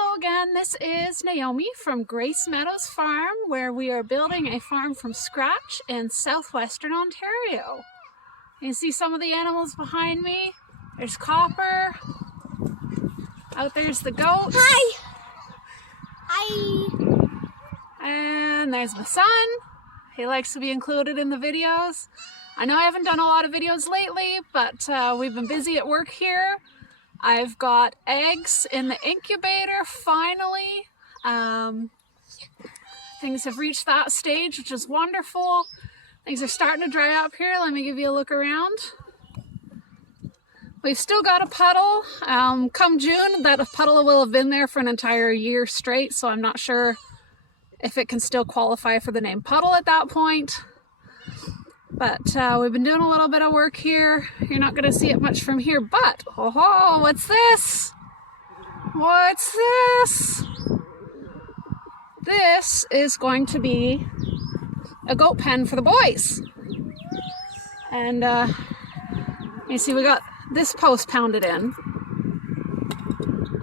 Hello again, this is Naomi from Grace Meadows Farm, where we are building a farm from scratch in southwestern Ontario. You can see some of the animals behind me. There's Copper. Out there's the goats. Hi! Hi! And there's my son. He likes to be included in the videos. I know I haven't done a lot of videos lately, but we've been busy at work here. I've got eggs in the incubator, finally. Things have reached that stage, which is wonderful. Things are starting to dry up here. Let me give you a look around. We've still got a puddle. Come June, that puddle will have been there for an entire year straight, so I'm not sure if it can still qualify for the name puddle at that point. But we've been doing a little bit of work here. You're not going to see it much from here, but oh, what's this? What's this? This is going to be a goat pen for the boys. And you see we got this post pounded in.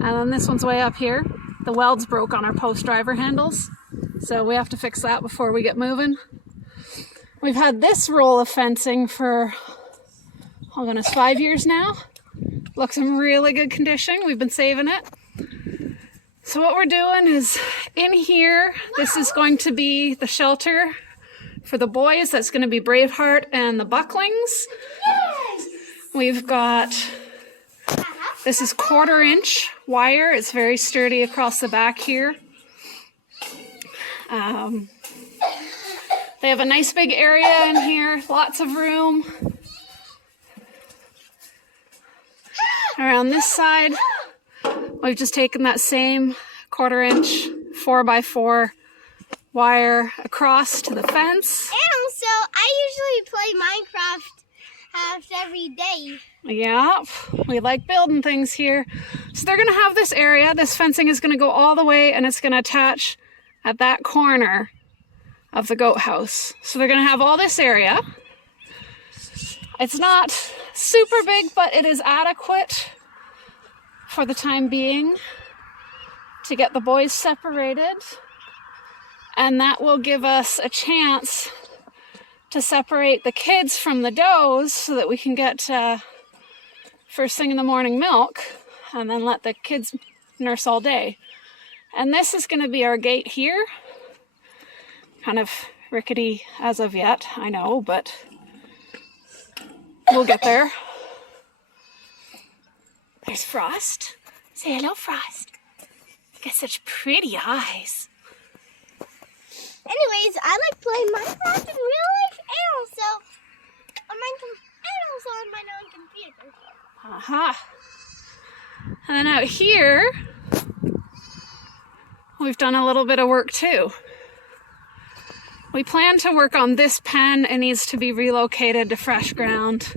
And then this one's way up here. The welds broke on our post driver handles, so we have to fix that before we get moving. We've had this roll of fencing for, oh goodness, 5 years now. Looks in really good condition. We've been saving it. So what we're doing is in here, this is going to be the shelter for the boys. That's going to be Braveheart and the Bucklings. Yes! We've got, this is 1/4 inch wire. It's very sturdy across the back here. They have a nice big area in here, lots of room. Around this side, we've just taken that same 1/4 inch 4x4 wire across to the fence. And also, I usually play Minecraft every day. Yeah, we like building things here. So they're gonna have this area. This fencing is gonna go all the way and it's gonna attach at that corner of the goat house. So they're going to have all this area. It's not super big, but it is adequate for the time being to get the boys separated. And that will give us a chance to separate the kids from the does so that we can get first thing in the morning milk and then let the kids nurse all day. And this is going to be our gate here. Kind of rickety as of yet, I know, but we'll get there. There's Frost. Say hello, Frost. Got such pretty eyes. Anyways, I like playing Minecraft in real life and also on my non-computer. Aha. And then out here, we've done a little bit of work too. We plan to work on this pen. It needs to be relocated to fresh ground.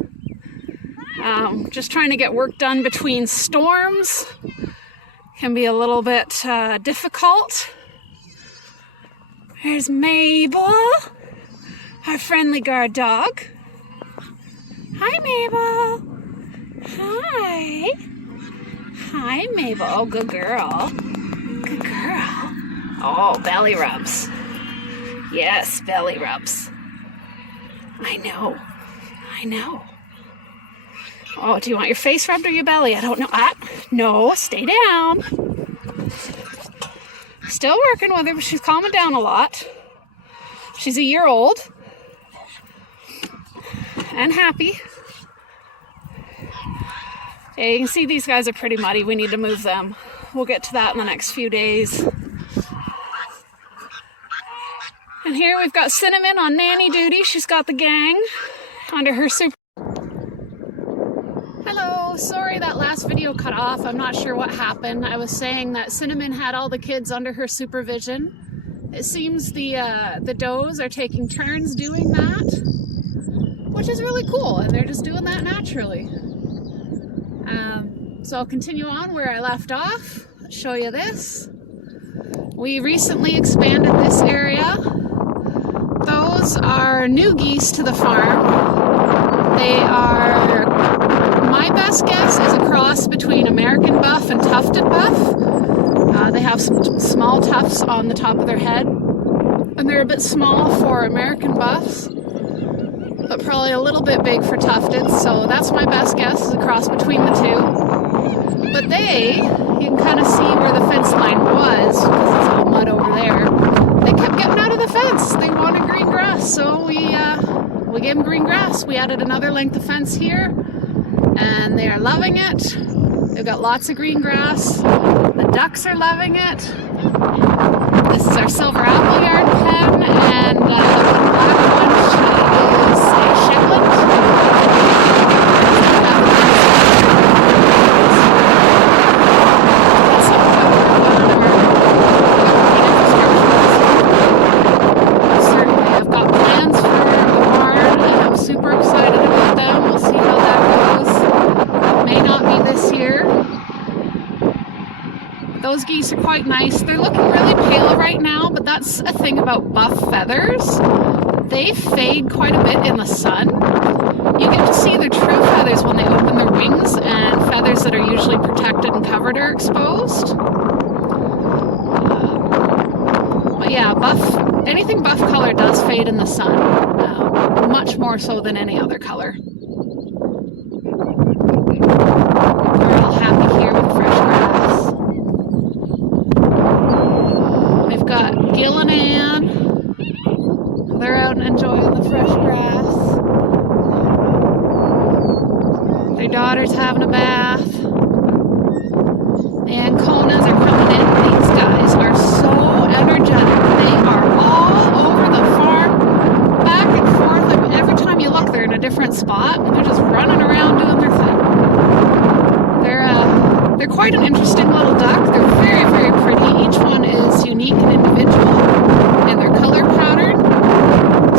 Just trying to get work done between storms can be a little bit difficult. There's Mabel, our friendly guard dog. Hi, Mabel. Hi. Hi, Mabel. Oh, good girl. Good girl. Oh, belly rubs. Yes, belly rubs. I know. I know. Oh, do you want your face rubbed or your belly? I don't know. No, stay down. Still working with her, but she's calming down a lot. She's a year old. And happy. Yeah, you can see these guys are pretty muddy. We need to move them. We'll get to that in the next few days. And here we've got Cinnamon on nanny duty. She's got the gang under her super. Hello, sorry that last video cut off. I'm not sure what happened. I was saying that Cinnamon had all the kids under her supervision. It seems the does are taking turns doing that, which is really cool, and they're just doing that naturally. So I'll continue on where I left off. I'll show you this. We recently expanded this area. Those are new geese to the farm. They are, my best guess is a cross between American Buff and Tufted Buff. have some small tufts on the top of their head, and they're a bit small for American buffs, but probably a little bit big for tufted, so that's my best guess, is a cross between the two. But you can kind of see where the fence line was, because it's all mud over there. They kept getting out of the fence. They wanted green grass, so we gave them green grass. We added another length of fence here, and they are loving it. They've got lots of green grass. The ducks are loving it. This is our silver appleyard pen, and the black one, she is a Shetland. Certainly, I've got plans for a barn, and I'm super excited about them. We'll see how that goes. It may not be this year. Those geese are quite nice. They're looking really pale right now, but that's a thing about buff feathers. They fade quite a bit in the sun. You get to see their true feathers when they open their wings, and feathers that are usually protected and covered are exposed. But yeah, anything buff color does fade in the sun, much more so than any other color. They're all happy here with fresh grass. We've got Gil and Ann. They're out and enjoying the fresh grass. Their daughter's having a bath. The Anconas are coming in. These guys are so energetic. They are all over the farm, back and forth. Like every time you look, they're in a different spot, and they're just running around doing their thing. They're quite an interesting little duck. They're very, very pretty. Each one is unique and individual in their color pattern.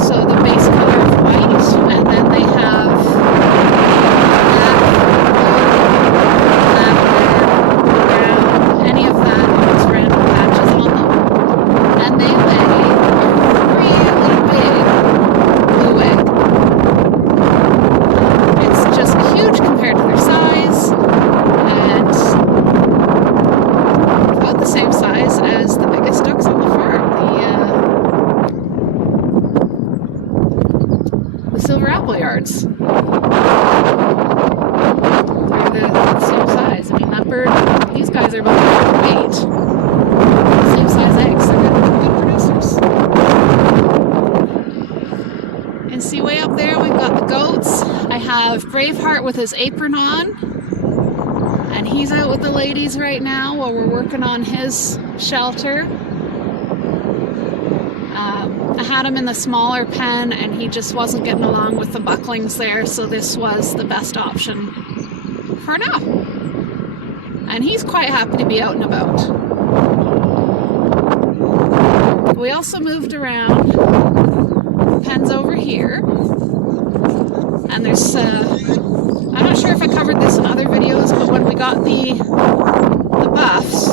So the base color is white, and then they have black, brown, any of that, those random patches on them. And they lay a really big blue egg. It's just huge compared to their size, and about the same size as the biggest ducks on the farm, the silver appleyards. They're the same size. I mean, that bird, these guys are about 8. Same size eggs. They're good producers. And see, way up there, we've got the goats. I have Braveheart with his apron on, and he's out with the ladies right now while we're working on his shelter. I had him in the smaller pen, and he just wasn't getting along with the bucklings there, so this was the best option for now. And he's quite happy to be out and about. We also moved around. Pen's over here, and there's I'm not sure if I covered this in other videos, but when we got the buffs,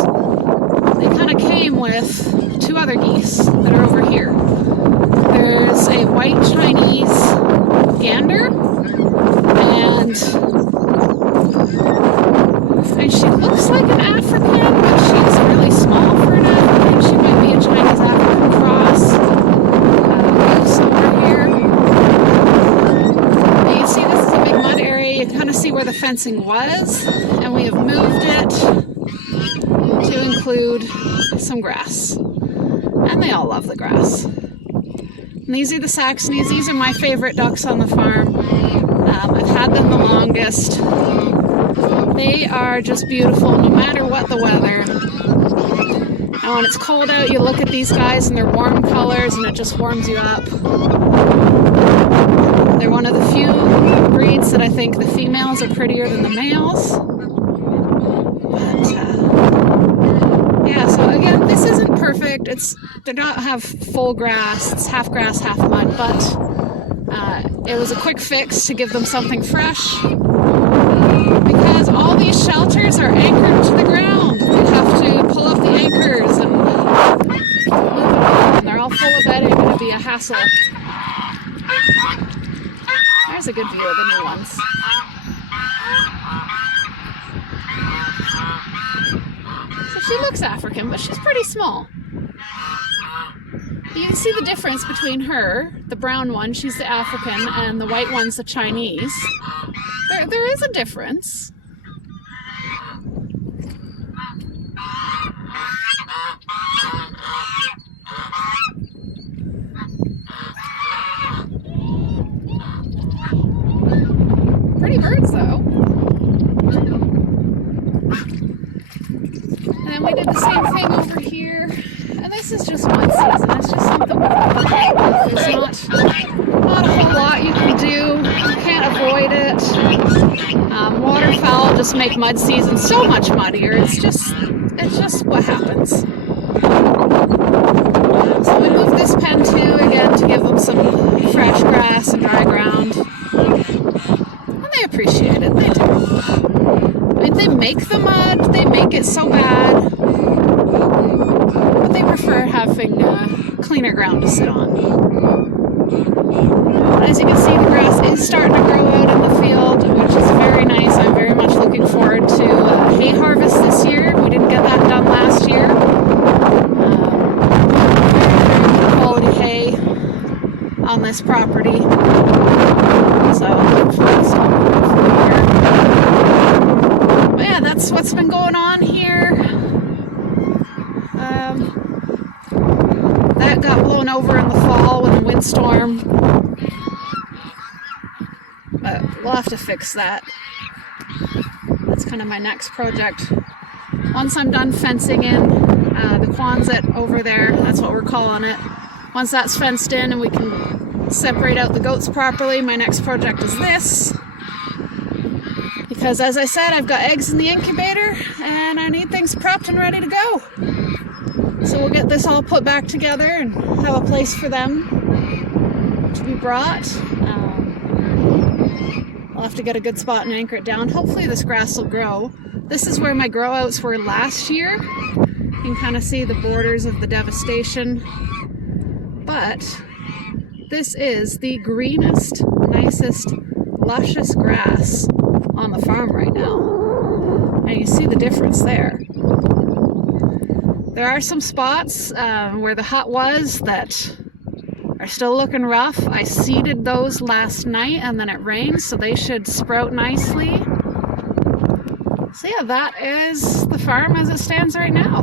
they kind of came with 2 other geese that are over here. There's a white Chinese gander, and she looks like an African, but she's really small for an African. She might be a Chinese African cross. Goose over here. And you see, this is a big mud area. You kind of see where the fencing was, and we have moved it to include some grass. And they all love the grass. And these are the Saxonies. These are my favorite ducks on the farm. I've had them the longest. They are just beautiful no matter what the weather. And when it's cold out, you look at these guys and they're warm colors, and it just warms you up. They're one of the few breeds that I think the females are prettier than the males. But yeah, so again, this isn't perfect. They don't have full grass. It's half grass, half mud, but it was a quick fix to give them something fresh, because all these shelters are anchored to the ground. We have to pull up the anchors and move them on. They're all full of bedding. It'll be a hassle. There's a good view of the new ones. So she looks African, but she's pretty small. You can see the difference between her, the brown one, she's the African, and the white one's the Chinese. There is a difference. Pretty birds, though. And then we did the same thing over here. And this is just mud season. It's just something we've got to deal with. There's not a whole lot you can do. You can't avoid it. Waterfowl just make mud season so much muddier. It's just what happens. So we moved this pen too, again, to give them some fresh grass and dry ground. And they appreciate it. They do. I mean, they make the mud. They make it so bad. But they prefer having cleaner ground to sit on. As you can see, the grass is starting to grow out in the field, which is very nice. I'm very much looking forward to hay harvest this year. We didn't get that done last year. Very quality hay on this property. So I'm looking forward to stopping for here. But yeah, that's what's been going on here. That got blown over in the fall with a windstorm. But we'll have to fix that. That's kind of my next project. Once I'm done fencing in the Quonset over there, that's what we're calling it. Once that's fenced in and we can separate out the goats properly, my next project is this. Because as I said, I've got eggs in the incubator and I need things prepped and ready to go. So we'll get this all put back together and have a place for them to be brought. I'll have to get a good spot and anchor it down. Hopefully this grass will grow. This is where my grow outs were last year. You can kind of see the borders of the devastation. But this is the greenest, nicest, luscious grass on the farm right now. And you see the difference there. There are some spots where the hut was that are still looking rough. I seeded those last night and then it rained, so they should sprout nicely. So yeah, that is the farm as it stands right now.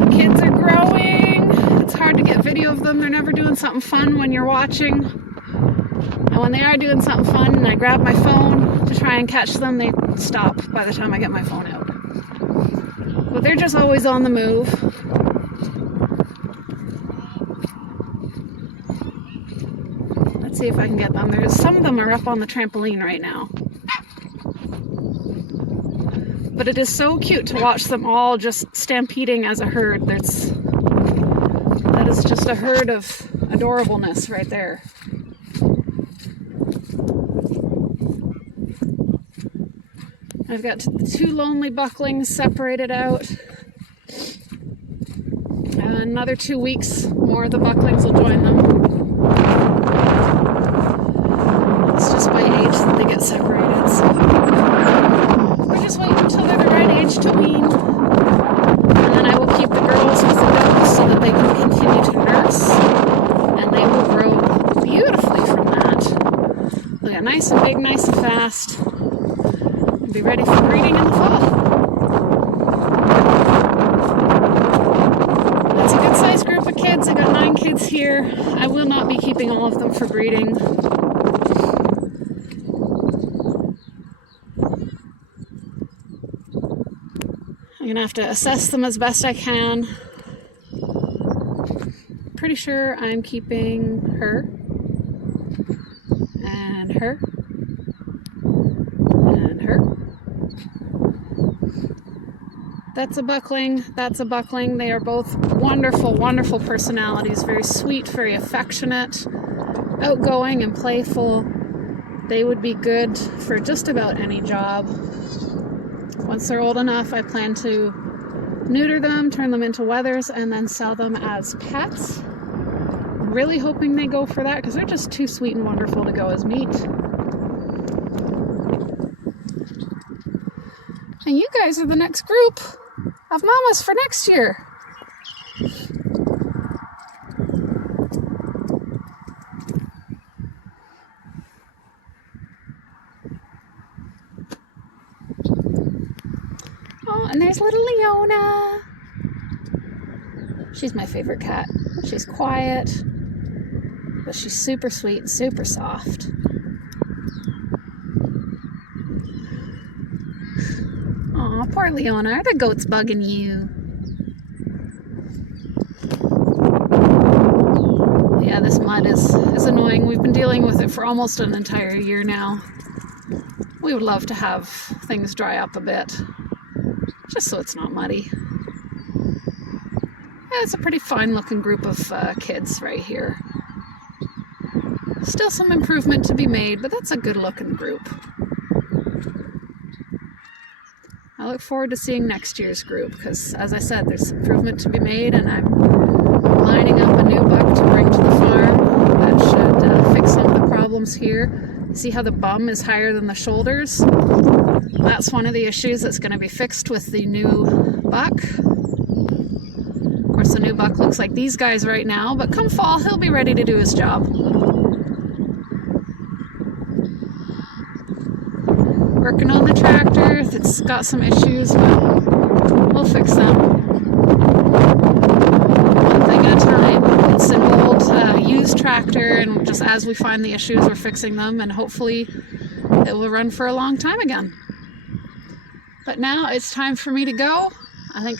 The kids are growing. It's hard to get video of them. They're never doing something fun when you're watching. And when they are doing something fun and I grab my phone to try and catch them, they stop by the time I get my phone out. But they're just always on the move. Let's see if I can get them. Some of them are up on the trampoline right now. But it is so cute to watch them all just stampeding as a herd. That is just a herd of adorableness right there. I've got two lonely bucklings separated out. Another 2 weeks, more of the bucklings will join them. It's just by age that they get separated, so we're just waiting until they're the right age to wean. And then I will keep the girls with the goats so that they can continue to nurse. And they will grow beautifully from that. They'll get nice and big, nice and fast. Be ready for breeding in the fall. That's a good sized group of kids. I got 9 kids here. I will not be keeping all of them for breeding. I'm gonna have to assess them as best I can. Pretty sure I'm keeping her and her and her. That's a buckling, that's a buckling. They are both wonderful, wonderful personalities. Very sweet, very affectionate, outgoing and playful. They would be good for just about any job. Once they're old enough, I plan to neuter them, turn them into wethers, and then sell them as pets. I'm really hoping they go for that because they're just too sweet and wonderful to go as meat. And you guys are the next group of mamas for next year. Oh, and there's little Leona. She's my favorite cat. She's quiet, but she's super sweet and super soft. Aw, poor Leona. Are the goats bugging you? Yeah, this mud is annoying. We've been dealing with it for almost an entire year now. We would love to have things dry up a bit, just so it's not muddy. Yeah, it's a pretty fine looking group of kids right here. Still some improvement to be made, but that's a good looking group. I look forward to seeing next year's group because, as I said, there's improvement to be made, and I'm lining up a new buck to bring to the farm that should fix some of the problems here. See how the bum is higher than the shoulders? That's one of the issues that's going to be fixed with the new buck. Of course, the new buck looks like these guys right now, but come fall, he'll be ready to do his job. Working on the tractor. It's got some issues, but we'll fix them. One thing at a time. It's an old used tractor, and just as we find the issues, we're fixing them, and hopefully it will run for a long time again. But now it's time for me to go. I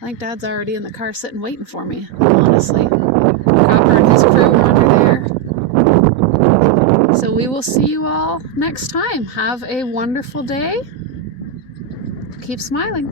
think Dad's already in the car sitting waiting for me, honestly. Copper and his crew are under there. So we will see you all next time. Have a wonderful day. Keep smiling.